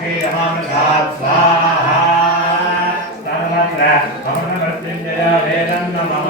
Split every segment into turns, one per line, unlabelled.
श्रीरमानुषात् स्वाहा सर्वत्र भवनमृत्युञ्जय वेदं नमः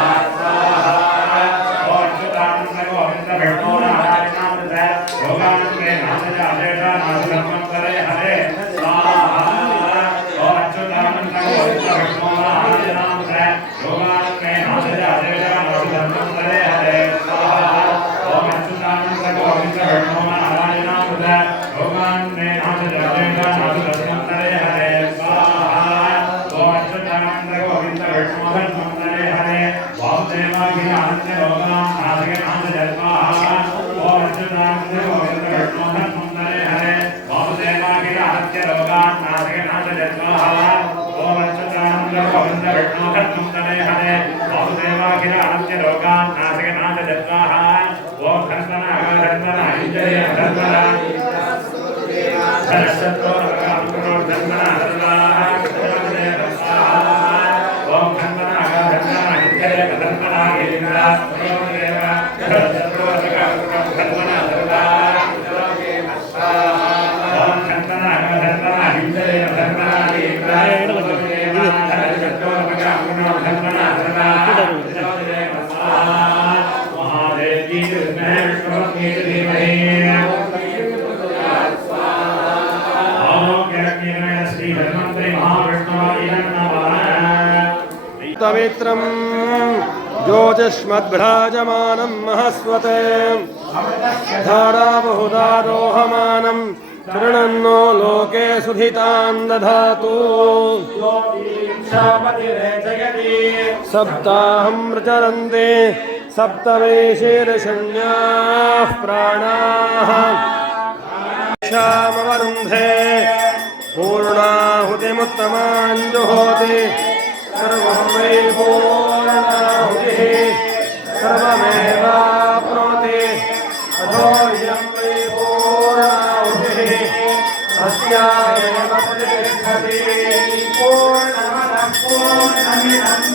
Hare Om Deva Gira Antya Logan రత్న ఐంద్రియ రత్న సరస్వతో
तवित्रम धन्वंतरि महस्वते धारा ज्योतिष्मद्भ्राजमानम् महस्वते धाराबहुदारोहमानम् लोके सुधितां दधातु। सप्ताहम् प्रचरन्ति सप्तमेशीर्षण्याः प्राणाः। श्यामवरुन्धे पूर्णाहुतिमुत्तमाञ्जुहोति। मुत्तमाञ्जुहोति सर्वमै पूर्णाहुतिः सर्वमेवाप्नोति। अथो वै पूर्णाहुतिः अस्यामेव प्रतिष्ठति। पूर्णमनः पूर्णमिदम्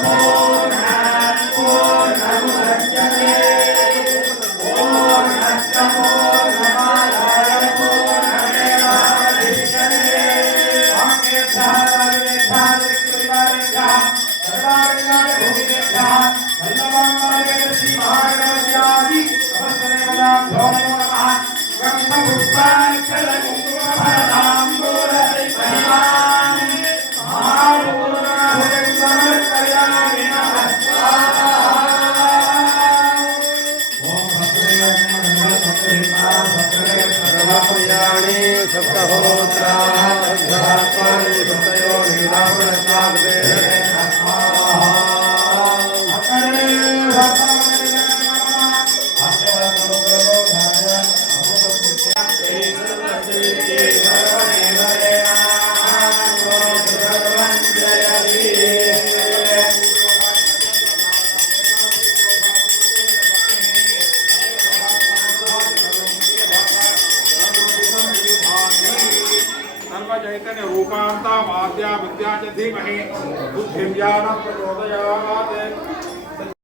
सर्वपुण्याणि सप्तहोत्रात्मनि सप्तयो नीलापुरस्तापते
सर्वचैतन्य रूपांता वाद्या विद्या च धीमहि बुद्धिं ज्ञानं प्रचोदयात्